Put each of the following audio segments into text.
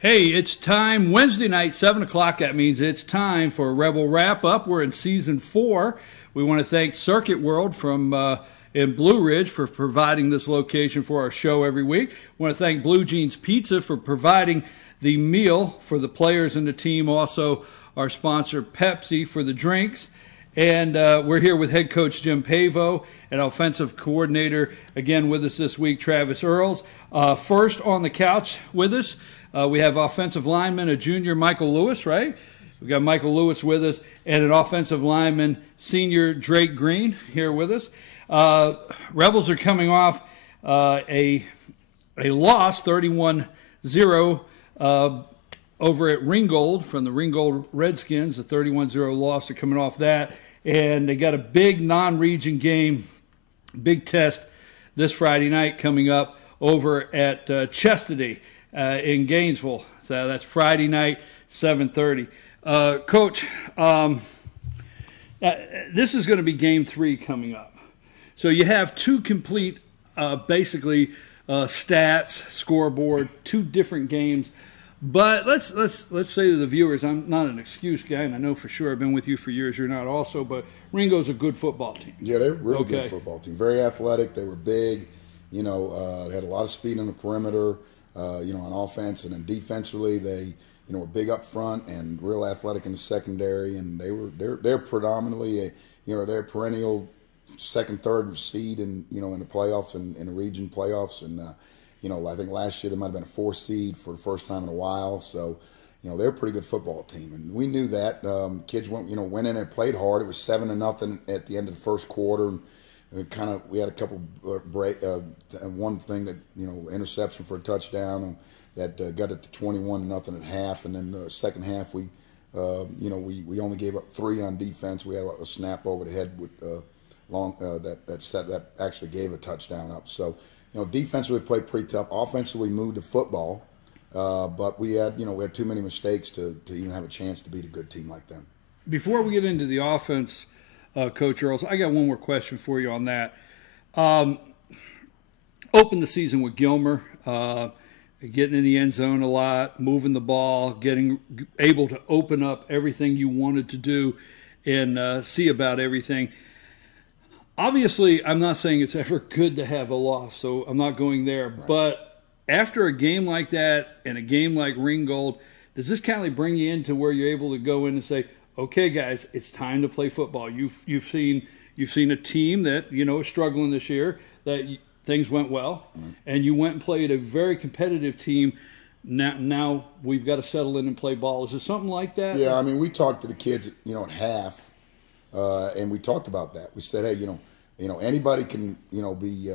Hey, it's time. Wednesday night, 7 o'clock. That means it's time for a Rebel Wrap-Up. We're in Season 4. We want to thank Circuit World from in Blue Ridge for providing this location for our show every week. We want to thank Blue Jeans Pizza for providing the meal for the players and the team. Also, our sponsor, Pepsi, for the drinks. And we're here with head coach Jim Pavao and offensive coordinator, again with us this week, Travis Earls. First on the couch with us, we have offensive lineman, a junior, Michael Lewis, right? We've got Michael Lewis with us, and an offensive lineman, senior Drake Green, here with us. Rebels are coming off a loss, 31-0, over at Ringgold from the Ringgold Redskins, a 31-0 loss. They're coming off that, and they got a big non-region game, big test this Friday night coming up over at Chestatee in Gainesville. So that's Friday night, 7:30. Coach, this is going to be Game 3 coming up. So you have two complete, basically, stats, scoreboard, two different games. But let's say to the viewers, I'm not an excuse guy, and I know for sure I've been with you for years. You're not also, but Ringo's a good football team. Yeah, they're a really good football team. Very athletic. They were big. You know, they had a lot of speed on the perimeter. You know, on offense, and then defensively, they were big up front and real athletic in the secondary. And they're predominantly they're perennial second, third seed in the playoffs and in the region playoffs. And I think last year they might have been a 4 seed for the first time in a while. So, they're a pretty good football team, and we knew that. Kids went in and played hard. It was 7-0 at the end of the first quarter. And we had a couple one thing that interception for a touchdown that got it to 21-0 at half, and then the second half we only gave up 3 on defense. We had a snap over the head with that actually gave a touchdown up. So defensively played pretty tough. Offensively moved the football, but we had too many mistakes to even have a chance to beat a good team like them. Before we get into the offense, Coach Earls, I got one more question for you on that. Opened the season with Gilmer, getting in the end zone a lot, moving the ball, getting able to open up everything you wanted to do and see about everything. Obviously, I'm not saying it's ever good to have a loss, so I'm not going there. Right. But after a game like that and a game like Ringgold, does this kind of bring you into where you're able to go in and say, okay, guys, it's time to play football. You've seen a team that is struggling this year, that things went well, and you went and played a very competitive team. Now we've got to settle in and play ball. Is it something like that? Yeah, I mean, we talked to the kids, at half, and we talked about that. We said, hey, anybody can, be,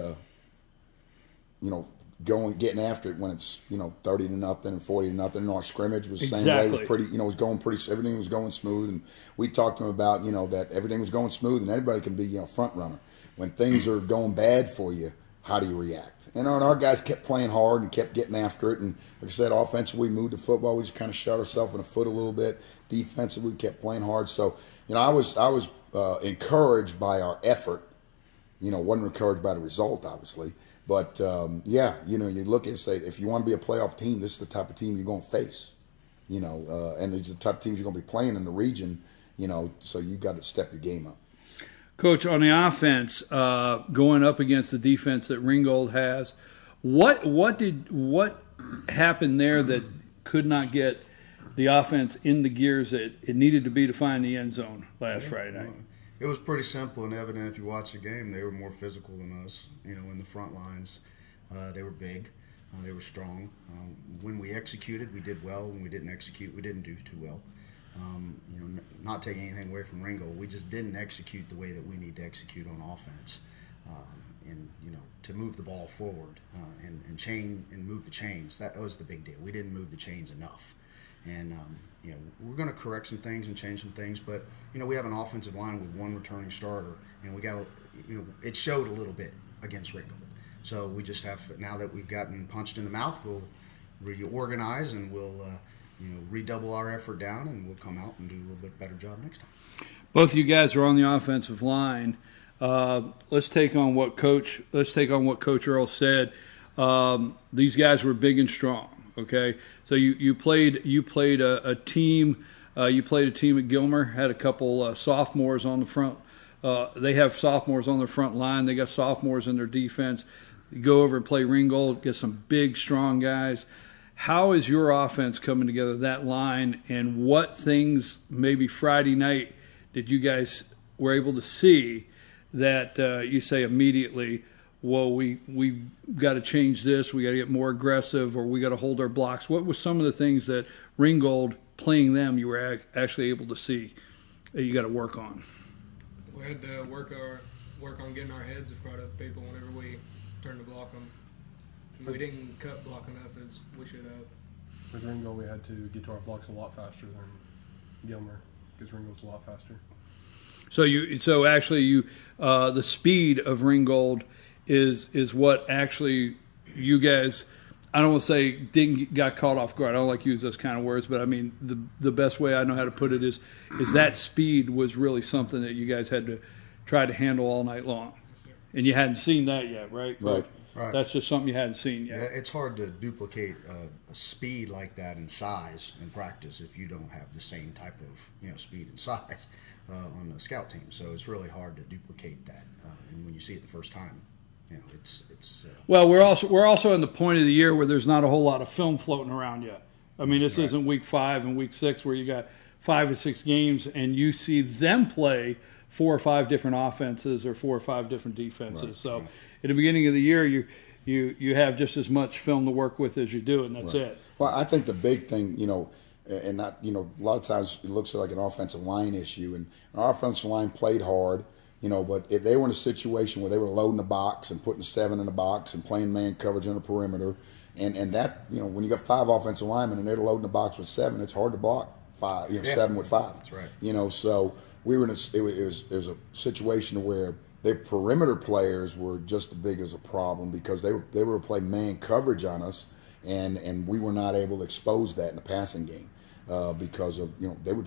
getting after it when it's 30-0 and 40-0. And our scrimmage was the same way. It was pretty, it was going pretty. Everything was going smooth, and we talked to them about that everything was going smooth, and everybody can be front runner. When things are going bad for you, how do you react? And our guys kept playing hard and kept getting after it. And like I said, offensively, we moved the football. We just kind of shot ourselves in the foot a little bit. Defensively, we kept playing hard. So I was encouraged by our effort. Wasn't encouraged by the result, obviously. But, you look and say, if you want to be a playoff team, this is the type of team you're going to face. And these are the type of teams you're going to be playing in the region, so you've got to step your game up. Coach, on the offense, going up against the defense that Ringgold has, what happened there that could not get the offense in the gears that it needed to be to find the end zone last Friday night? It was pretty simple and evident if you watch the game. They were more physical than us, in the front lines. They were big. They were strong. When we executed, we did well. When we didn't execute, we didn't do too well. Not taking anything away from Ringgold, we just didn't execute the way that we need to execute on offense. To move the ball forward and move the chains. That was the big deal. We didn't move the chains enough. And, we're going to correct some things and change some things, but, we have an offensive line with one returning starter, and we got to, it showed a little bit against Ringgold. So we just have, now that we've gotten punched in the mouth, we'll reorganize and we'll, redouble our effort down, and we'll come out and do a little bit better job next time. Both of you guys are on the offensive line. Let's take on what Coach Earl said. These guys were big and strong. Okay, so you played a team. You played a team at Gilmer. Had a couple sophomores on the front. They have sophomores on their front line. They got sophomores in their defense. You go over and play Ringgold. Get some big, strong guys. How is your offense coming together, that line, and what things maybe Friday night did you guys were able to see that you say immediately, well, we got to change this, we got to get more aggressive, or we got to hold our blocks? What were some of the things that Ringgold playing them you were actually able to see that you got to work on? We had to work on getting our heads in front of people whenever we turned to block them. We didn't cut block enough as we should have. With Ringgold, we had to get to our blocks a lot faster than Gilmer, because Ringgold's a lot faster. So actually the speed of Ringgold is what actually you guys, I don't want to say got caught off guard. I don't like to use those kind of words, but I mean the best way I know how to put it is that speed was really something that you guys had to try to handle all night long. Yes, sir. And you hadn't seen that yet, right? Right. Right. That's just something you hadn't seen yet. Yeah, it's hard to duplicate a speed like that in size in practice if you don't have the same type of speed and size on the scout team. So it's really hard to duplicate that. And when you see it the first time, it's. Well, we're also in the point of the year where there's not a whole lot of film floating around yet. I mean, this isn't week 5 and week 6 where you got 5 or 6 games and you see them play 4 or 5 different offenses or 4 or 5 different defenses. Right. So at the beginning of the year, you have just as much film to work with as you do, and that's it. Well, I think the big thing, and not, a lot of times it looks like an offensive line issue, and our offensive line played hard, but if they were in a situation where they were loading the box and putting 7 in the box and playing man coverage on the perimeter, and that, when you got 5 offensive linemen and they're loading the box with 7, it's hard to block 5, 7 with 5. That's right. So we were in it was a situation where their perimeter players were just as big as a problem because they were playing man coverage on us, and we were not able to expose that in the passing game because of they were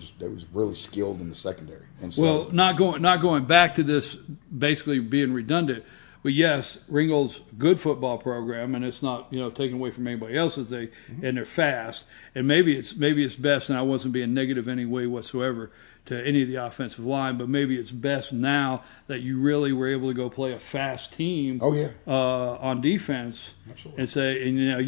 really skilled in the secondary. And so, Well, not going back to this, basically being redundant, but yes, Ringgold's a good football program, and it's not taken away from anybody else's. And they're fast, and maybe it's best. And I wasn't being negative any way whatsoever to any of the offensive line, but maybe it's best now that you really were able to go play a fast team. Oh yeah. On defense. Absolutely. And say, and are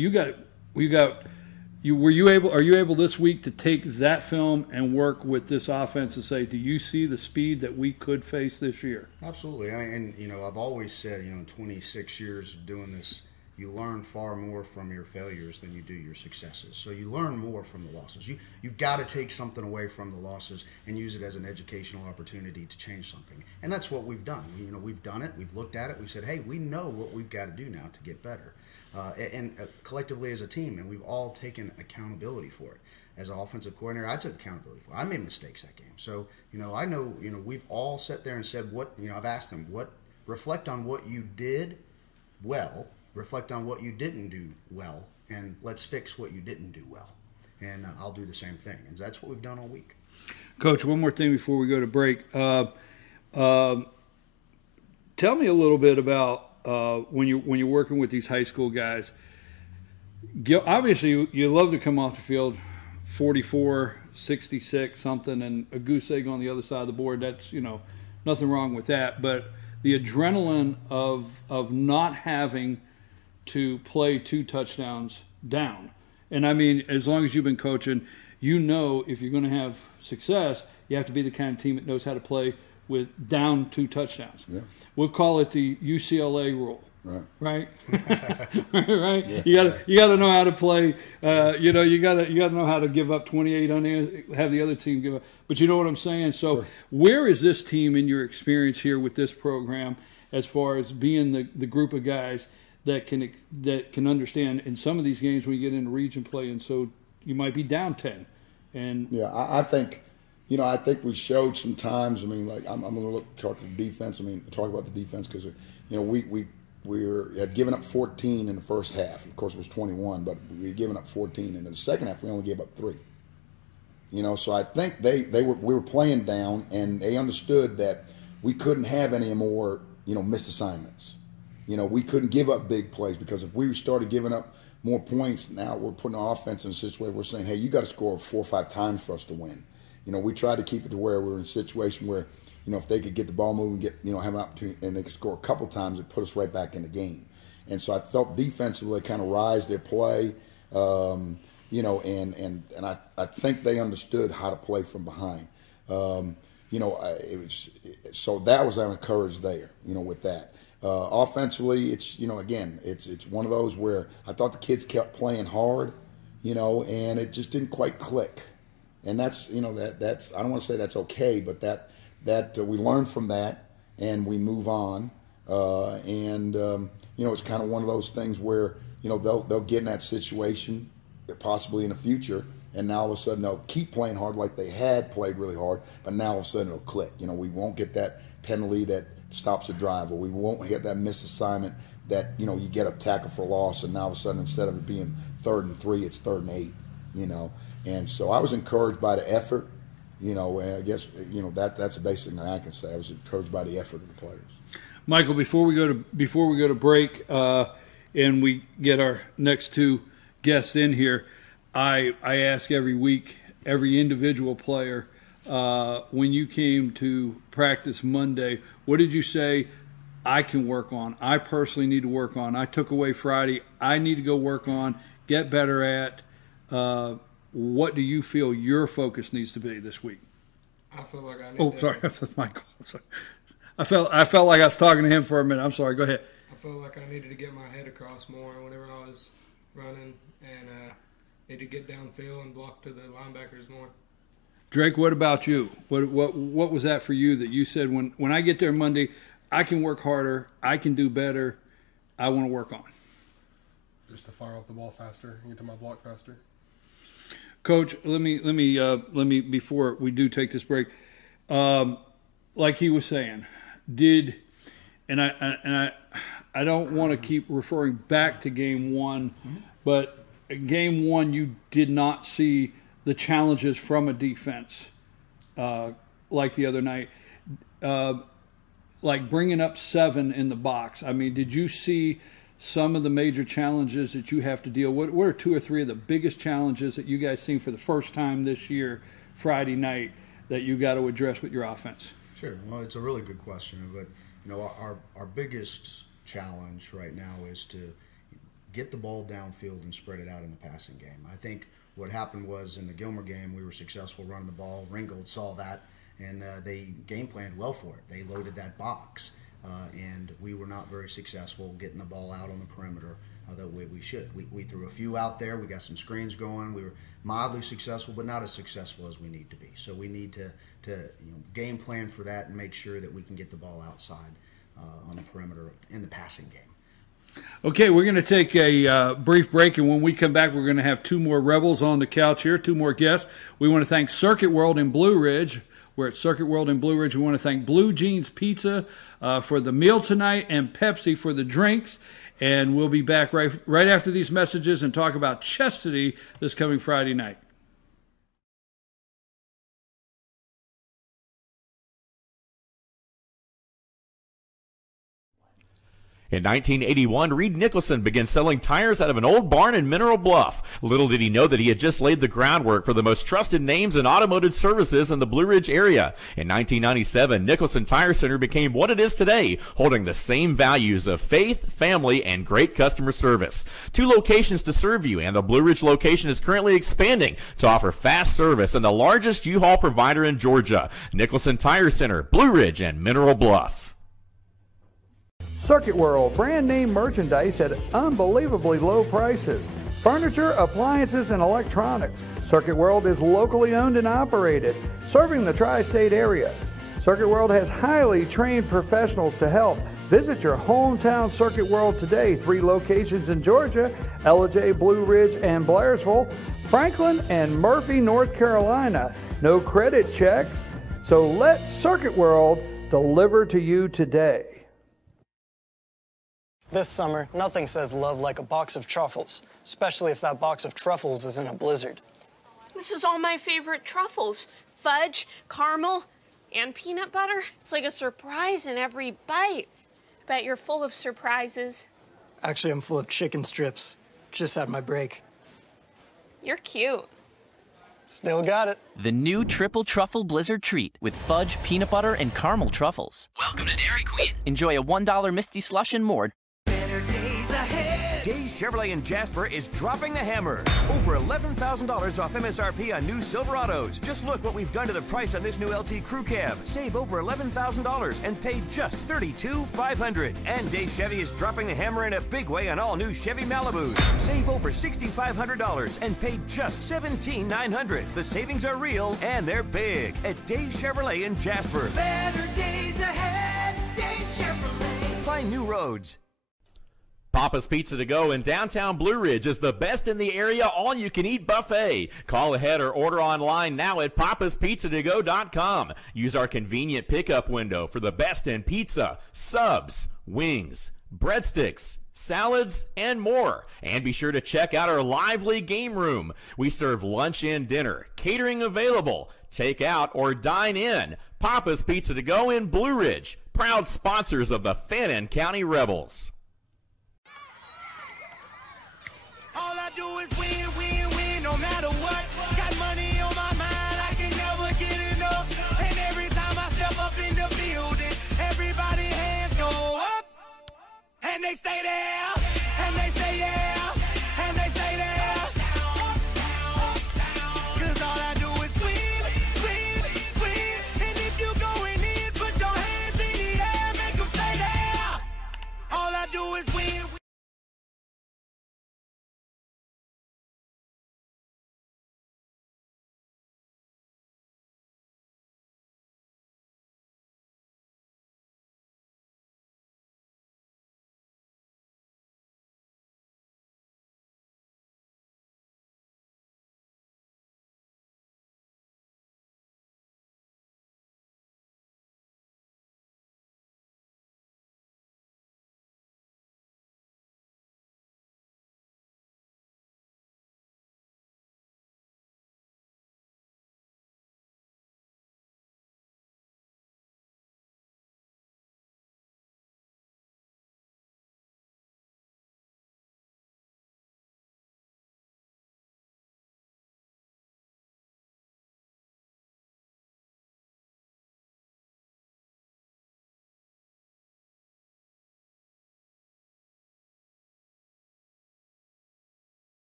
you able this week to take that film and work with this offense and say, do you see the speed that we could face this year? Absolutely. I've always said, in 26 years of doing this, you learn far more from your failures than you do your successes. So you learn more from the losses. You've got to take something away from the losses and use it as an educational opportunity to change something. And that's what we've done. We've done it. We've looked at it. We've said, hey, we know what we've got to do now to get better. And collectively as a team, and we've all taken accountability for it. As an offensive coordinator, I took accountability for it. I made mistakes that game. So, I know, we've all sat there and said I've asked them, reflect on what you did well, reflect on what you didn't do well, and let's fix what you didn't do well. And I'll do the same thing. And that's what we've done all week. Coach, one more thing before we go to break. Tell me a little bit about when you're working with these high school guys. Obviously, you love to come off the field 44, 66, something, and a goose egg on the other side of the board. That's, nothing wrong with that. But the adrenaline of not having to play 2 touchdowns down. And I mean, as long as you've been coaching, if you're going to have success, you have to be the kind of team that knows how to play with down 2 touchdowns. Yeah. We'll call it the UCLA rule. Right. Right. Yeah. You got to know how to play. You got to know how to give up 28 on there, have the other team give up. But you know what I'm saying. So sure. Where is this team in your experience here with this program, as far as being the group of guys that can understand in some of these games when you get into region play, and so you might be down 10. And yeah, I think. I think we showed some times. I mean, like I'm going to talk to the defense. Talk about the defense because we had given up 14 in the first half. Of course, it was 21, but we had given up 14, and in the second half, we only gave up 3. So I think we were playing down, and they understood that we couldn't have any more missed assignments. We couldn't give up big plays because if we started giving up more points. Now we're putting our offense in a situation where we're saying, hey, you got to score 4 or 5 times for us to win. You know, we tried to keep it to where we're in a situation where, you know, if they could get the ball moving, have an opportunity, and they could score a couple times, it put us right back in the game. And so I felt defensively kind of rise their play, and I think they understood how to play from behind. So that was encouraged there, with that. Offensively, it's one of those where I thought the kids kept playing hard, and it just didn't quite click. And that's that's I don't want to say that's okay, but that we learn from that and we move on. It's kind of one of those things where they'll get in that situation possibly in the future, and now all of a sudden they'll keep playing hard like they had played really hard, but now all of a sudden it'll click. We won't get that penalty that stops a drive, or we won't get that missed assignment that you get a tackle for loss, and now all of a sudden instead of it being 3rd and 3, it's 3rd and 8. And so I was encouraged by the effort. And I guess that's the basic thing I can say. I was encouraged by the effort of the players. Michael, before we go to break, and we get our next 2 guests in here, I ask every week, every individual player, when you came to practice Monday, what did you say I can work on? I personally need to work on. I took away Friday. I need to go work on, get better at. What do you feel your focus needs to be this week? I feel like I need to... Oh, sorry, Michael. Sorry. I felt like I was talking to him for a minute. I'm sorry. Go ahead. I felt like I needed to get my head across more whenever I was running, and need to get downfield and block to the linebackers more. Drake, what about you? What was that for you that you said when I get there Monday, I can work harder, I can do better, I want to work on? Just to fire off the ball faster and get to my block faster. Coach, let me before we do take this break, like he was saying, I don't want to keep referring back to game 1, but game 1 you did not see the challenges from a defense like the other night, like bringing up 7 in the box. I mean, did you see some of the major challenges that you have to deal with? What are 2 or 3 of the biggest challenges that you guys seen for the first time this year, Friday night, that you got to address with your offense? Sure. Well, it's a really good question, but our biggest challenge right now is to get the ball downfield and spread it out in the passing game. I think what happened was in the Gilmer game, we were successful running the ball. Ringgold saw that, and they game planned well for it. They loaded that box. And we were not very successful getting the ball out on the perimeter the way we should. We threw a few out there. We got some screens going. We were mildly successful, but not as successful as we need to be. So we need to game plan for that and make sure that we can get the ball outside on the perimeter in the passing game. Okay, we're going to take a brief break, and when we come back, we're going to have 2 more Rebels on the couch here, 2 more guests. We want to thank Circuit World in Blue Ridge. We're at Circuit World in Blue Ridge. We want to thank Blue Jeans Pizza for the meal tonight and Pepsi for the drinks. And we'll be back right after these messages and talk about Chestatee this coming Friday night. In 1981, Reed Nicholson began selling tires out of an old barn in Mineral Bluff. Little did he know that he had just laid the groundwork for the most trusted names in automotive services in the Blue Ridge area. In 1997, Nicholson Tire Center became what it is today, holding the same values of faith, family, and great customer service. 2 locations to serve you, and the Blue Ridge location is currently expanding to offer fast service and the largest U-Haul provider in Georgia. Nicholson Tire Center, Blue Ridge, and Mineral Bluff. Circuit World, brand name merchandise at unbelievably low prices. Furniture, appliances, and electronics. Circuit World is locally owned and operated, serving the tri-state area. Circuit World has highly trained professionals to help. Visit your hometown Circuit World today. 3 locations in Georgia, Ellijay, Blue Ridge, and Blairsville, Franklin, and Murphy, North Carolina. No credit checks, so let Circuit World deliver to you today. This summer, nothing says love like a box of truffles, especially if that box of truffles is in a blizzard. This is all my favorite truffles. Fudge, caramel, and peanut butter. It's like a surprise in every bite. Bet you're full of surprises. Actually, I'm full of chicken strips. Just had my break. You're cute. Still got it. The new Triple Truffle Blizzard Treat with fudge, peanut butter, and caramel truffles. Welcome to Dairy Queen. Enjoy a $1 Misty Slush and more. Days Chevrolet in Jasper is dropping the hammer. Over $11,000 off MSRP on new Silverados. Just look what we've done to the price on this new LT Crew Cab. Save over $11,000 and pay just $32,500. And Days Chevy is dropping the hammer in a big way on all new Chevy Malibus. Save over $6,500 and pay just $17,900. The savings are real and they're big at Days Chevrolet in Jasper. Better days ahead, Days Chevrolet. Find new roads. Papa's Pizza to Go in downtown Blue Ridge is the best in the area all-you-can-eat buffet. Call ahead or order online now at papaspizzatogo.com. Use our convenient pickup window for the best in pizza, subs, wings, breadsticks, salads, and more. And be sure to check out our lively game room. We serve lunch and dinner, catering available, take out or dine in. Papa's Pizza to Go in Blue Ridge, proud sponsors of the Fannin County Rebels. All I do is win, win, win, no matter what. Got money on my mind, I can never get enough. And every time I step up in the building, everybody hands go up. And they stay there, and they say yeah, and they stay there. Cause all I do is win, win, win. And if you going in, put your hands in the air, make them stay there. All I do is win.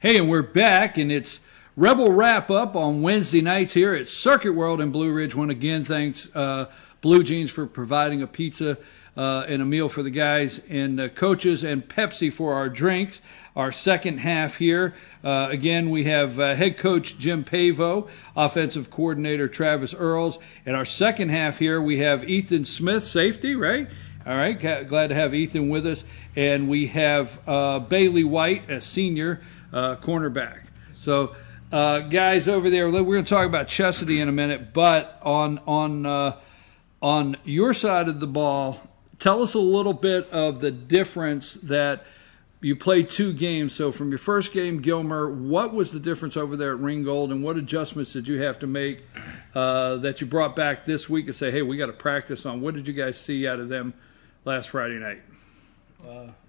Hey, and we're back, and it's Rebel Wrap-Up on Wednesday nights here at Circuit World in Blue Ridge. Once again, thanks Blue Jeans for providing a pizza and a meal for the guys, and coaches, and Pepsi for our drinks. Our second half here, again, we have head coach Jim Pavao, offensive coordinator Travis Earls. And our second half here, we have Ethan Smith, safety, right? All right, glad to have Ethan with us. And we have Bailey White, a senior cornerback. So, guys over there, we're going to talk about Chestatee in a minute, but on your side of the ball, tell us a little bit of the difference that you played 2 games. So from your first game, Gilmer, what was the difference over there at Ringgold, and what adjustments did you have to make that you brought back this week and say, hey, we got to practice on? What did you guys see out of them last Friday night?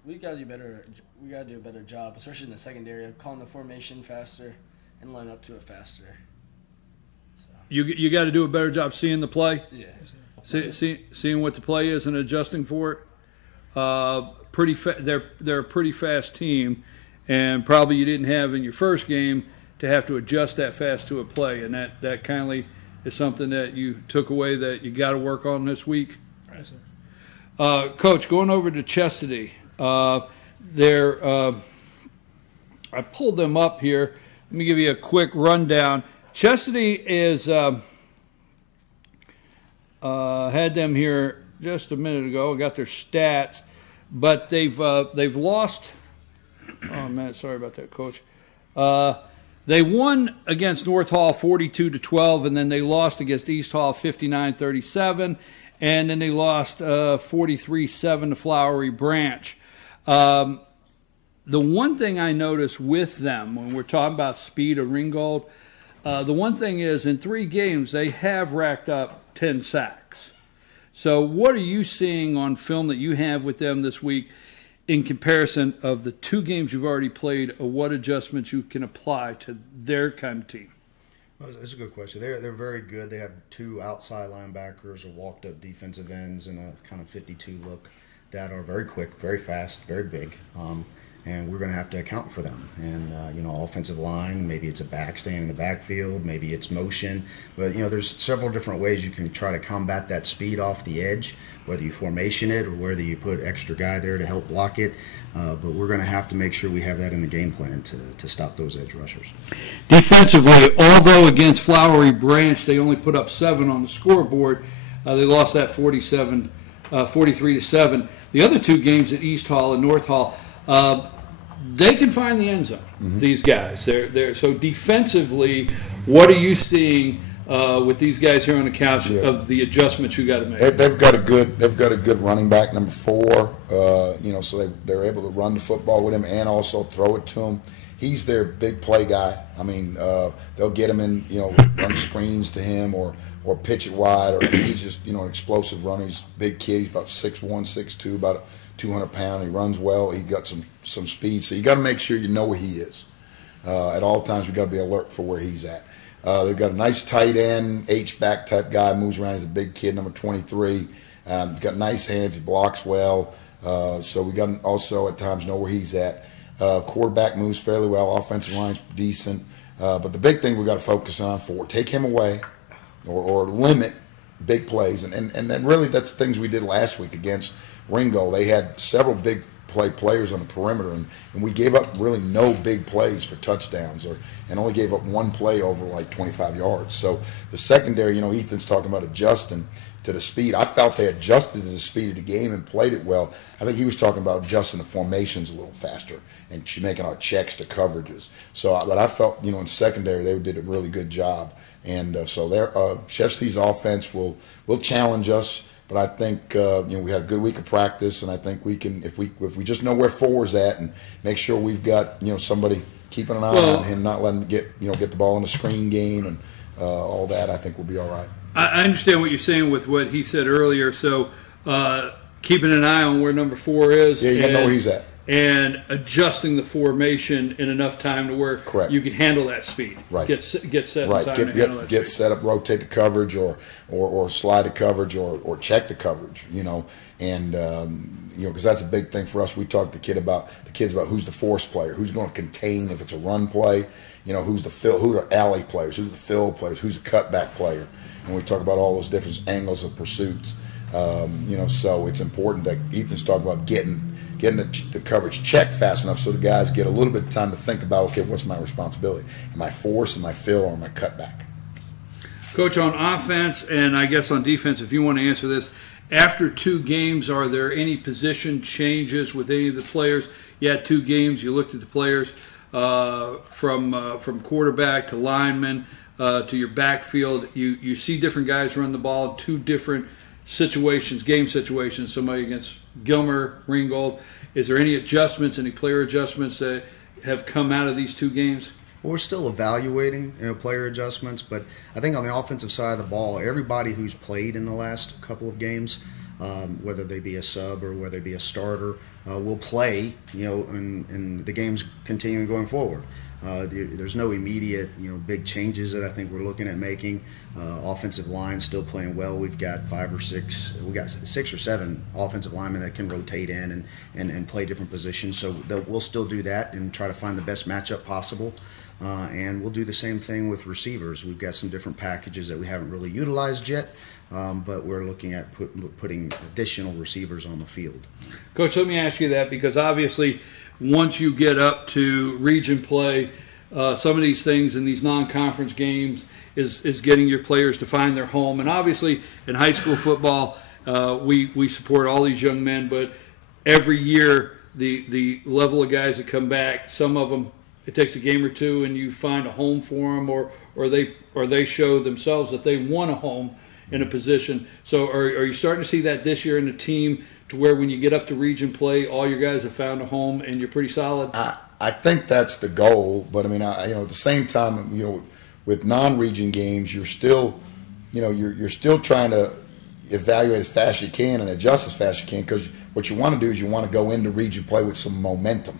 We got to do better. We got to do a better job, especially in the secondary, of calling the formation faster and line up to it faster. So. You got to do a better job seeing the play. Yeah. Seeing what the play is and adjusting for it. They're a pretty fast team, and probably you didn't have in your first game to have to adjust that fast to a play, and that kindly is something that you took away that you got to work on this week. Right, sir. Coach, going over to Chestatee, I pulled them up here. Let me give you a quick rundown. Chestatee is had them here just a minute ago. I got their stats. but they've lost. Oh man, sorry about that, Coach. They won against North Hall 42-12, and then they lost against East Hall 59-37, and then they lost 43-7 to Flowery Branch. The one thing I noticed with them when we're talking about speed of Ringgold, the one thing is in 3 games they have racked up 10 sacks. So what are you seeing on film that you have with them this week in comparison of the 2 games you've already played, or what adjustments you can apply to their kind of team? Well, that's a good question. They're very good. They have 2 outside linebackers or walked-up defensive ends in a kind of 52 look that are very quick, very fast, very big, and we're going to have to account for them. And, offensive line, maybe it's a back staying in the backfield, maybe it's motion. But, there's several different ways you can try to combat that speed off the edge, whether you formation it or whether you put extra guy there to help block it. But we're going to have to make sure we have that in the game plan to stop those edge rushers. Defensively, although against Flowery Branch they only put up 7 on the scoreboard, they lost that 43-7. The other 2 games at East Hall and North Hall, they can find the end zone. Mm-hmm. These guys, they're so defensively. What are you seeing with these guys here on the couch of the adjustments you got to make? They've got a good running back, number 4. So they're able to run the football with him and also throw it to him. He's their big play guy. I mean, they'll get him in, run screens to him or pitch it wide. Or he's just an explosive runner. He's a big kid. He's about 6'1", 6'2", about 200 pounds. He runs well. He got some speed. So you got to make sure you know where he is. At all times, we got to be alert for where he's at. They've got a nice tight end, H-back type guy, moves around. He's a big kid, number 23. He's got nice hands. He blocks well. So we got to also at times know where he's at. Quarterback moves fairly well. Offensive line's decent. But the big thing we got to focus on take him away or limit big plays. And then really that's things we did last week against Ringgold. They had several big players on the perimeter, and we gave up really no big plays for touchdowns and only gave up 1 play over like 25 yards. So the secondary, Ethan's talking about adjusting to the speed. I felt they adjusted to the speed of the game and played it well. I think he was talking about adjusting the formations a little faster and making our checks to coverages. But I felt, in secondary they did a really good job. And so Chestatee's offense will challenge us. But I think we had a good week of practice, and I think we can if we just know where 4's at and make sure we've got somebody keeping an eye on him, not letting him get the ball in the screen game and all that. I think we'll be all right. I understand what you're saying with what he said earlier. So keeping an eye on where number 4 is. Yeah, you got to know where he's at. And adjusting the formation in enough time to where you can handle that speed. Right. Get set in right. time to handle that get speed. set up, rotate the coverage, or slide the coverage, or check the coverage. And because that's a big thing for us. We talk to the kids about who's the force player, who's going to contain if it's a run play. Who's who are alley players, who's the fill players, who's the cutback player, and we talk about all those different angles of pursuits. So it's important that Ethan's talking about getting the coverage checked fast enough so the guys get a little bit of time to think about, okay, what's my responsibility? Am I force, am I fill, or am I cutback? Coach, on offense and I guess on defense, if you want to answer this, after 2 games, are there any position changes with any of the players? You had 2 games, you looked at the players from quarterback to lineman to your backfield. You see different guys run the ball in 2 different situations, game situations, somebody against Gilmer, Ringgold. Is there any adjustments, any player adjustments that have come out of these 2 games? Well, we're still evaluating player adjustments, but I think on the offensive side of the ball, everybody who's played in the last couple of games, whether they be a sub or whether they be a starter, will play, and the game's continuing going forward. There's no immediate, big changes that I think we're looking at making. Offensive line still playing well. We've got 5 or 6. We got 6 or 7 offensive linemen that can rotate in and play different positions. So we'll still do that and try to find the best matchup possible. And we'll do the same thing with receivers. We've got some different packages that we haven't really utilized yet, but we're looking at putting additional receivers on the field. Coach, let me ask you that because obviously once you get up to region play, some of these things in these non-conference games is getting your players to find their home. And obviously in high school football, we support all these young men, but every year the level of guys that come back, some of them it takes a game or two and you find a home for them, or they show themselves that they want a home in a position. So are you starting to see that this year in the team, to where when you get up to region play, all your guys have found a home and you're pretty solid? I think that's the goal, but I mean, at the same time, with non-region games, you're still, you're still trying to evaluate as fast as you can and adjust as fast as you can, because what you want to do is you want to go into region play with some momentum,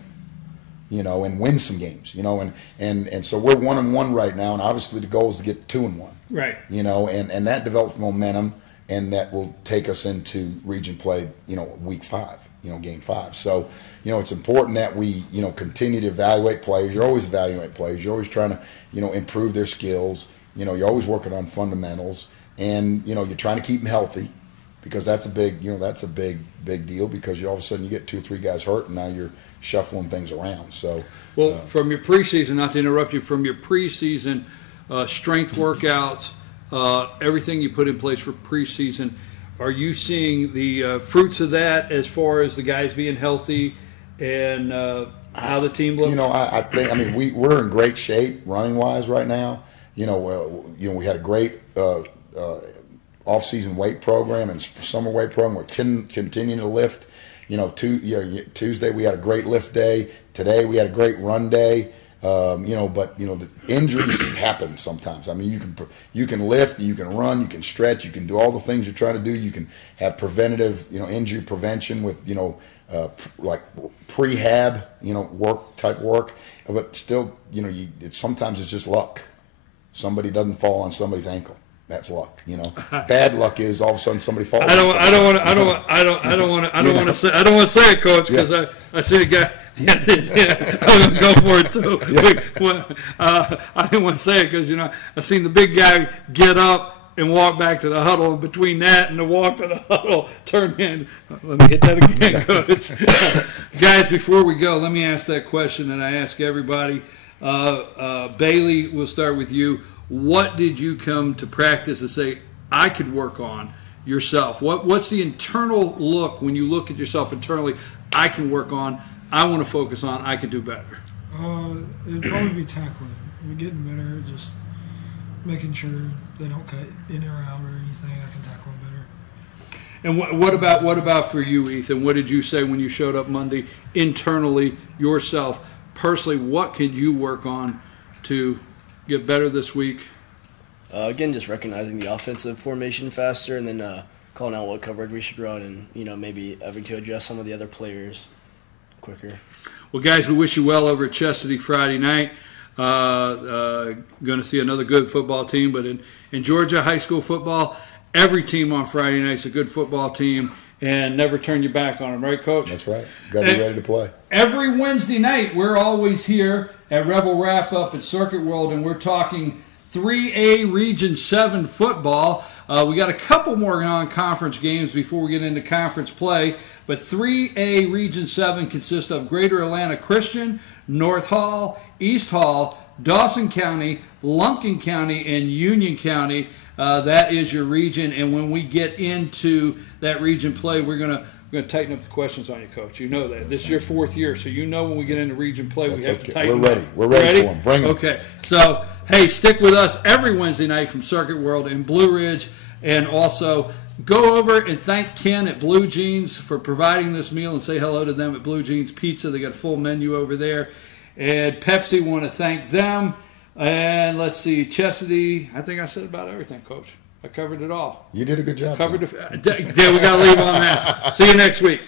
and win some games, and so we're 1-1 right now, and obviously the goal is to get 2-1, right? And that develops momentum, and that will take us into region play, week 5, game 5. So, it's important that we, continue to evaluate players. You're always evaluating players. You're always trying to, improve their skills. You're always working on fundamentals, and you're trying to keep them healthy, because that's a big, big deal, because all of a sudden you get 2 or 3 guys hurt, and now you're shuffling things around. So, from your preseason, not to interrupt you, from your preseason strength workouts, everything you put in place for preseason, are you seeing the fruits of that as far as the guys being healthy and how the team looks? I think we're in great shape running wise right now. We had a great off-season weight program and summer weight program. We're continuing to lift. Tuesday we had a great lift day. Today we had a great run day. But the injuries happen sometimes. I mean, you can lift, you can run, you can stretch, you can do all the things you're trying to do. You can have preventative, injury prevention with, like prehab, work. But still, sometimes it's just luck. Somebody doesn't fall on somebody's ankle. That's luck. Bad luck is all of a sudden somebody falls. I don't want to say it, Coach, because I see a guy. Yeah, I'm gonna go for it too. I didn't want to say it because I seen the big guy get up and walk back to the huddle, and between that and the walk to the huddle, turn in. Let me hit that again, Coach. Guys, before we go, let me ask that question that I ask everybody. Bailey, we'll start with you. What did you come to practice to say I could work on yourself? What's the internal look when you look at yourself internally? I can work on. I want to focus on. I can do better. It'd probably be tackling. We're getting better, just making sure they don't cut in or out or anything. I can tackle them better. And what about for you, Ethan? What did you say when you showed up Monday internally yourself? Personally, what could you work on to get better this week? Again, just recognizing the offensive formation faster, and then calling out what coverage we should run, and maybe having to adjust some of the other players quicker. Well, guys, we wish you well over at Chestatee Friday night. Going to see another good football team, but in Georgia high school football, every team on Friday night is a good football team, and never turn your back on them, right, Coach? That's right. Got to be ready to play. Every Wednesday night, we're always here at Rebel Wrap Up at Circuit World, and we're talking 3A Region 7 football. We got a couple more non-conference games before we get into conference play, but 3A Region 7 consists of Greater Atlanta Christian, North Hall, East Hall, Dawson County, Lumpkin County, and Union County. That is your region, and when we get into that region play, we're going to tighten up the questions on you, Coach. You know that. This is your 4th year, so you know when we get into region play, we have to tighten We're ready. up. We're ready for them. Bring them. Okay, so, hey, stick with us every Wednesday night from Circuit World in Blue Ridge, and also go over and thank Ken at Blue Jeans for providing this meal, and say hello to them at Blue Jeans Pizza. They got a full menu over there. And Pepsi, want to thank them. And let's see, Chestatee, I think I said about everything, Coach. I covered it all. You did a good job. We got to leave on that. See you next week.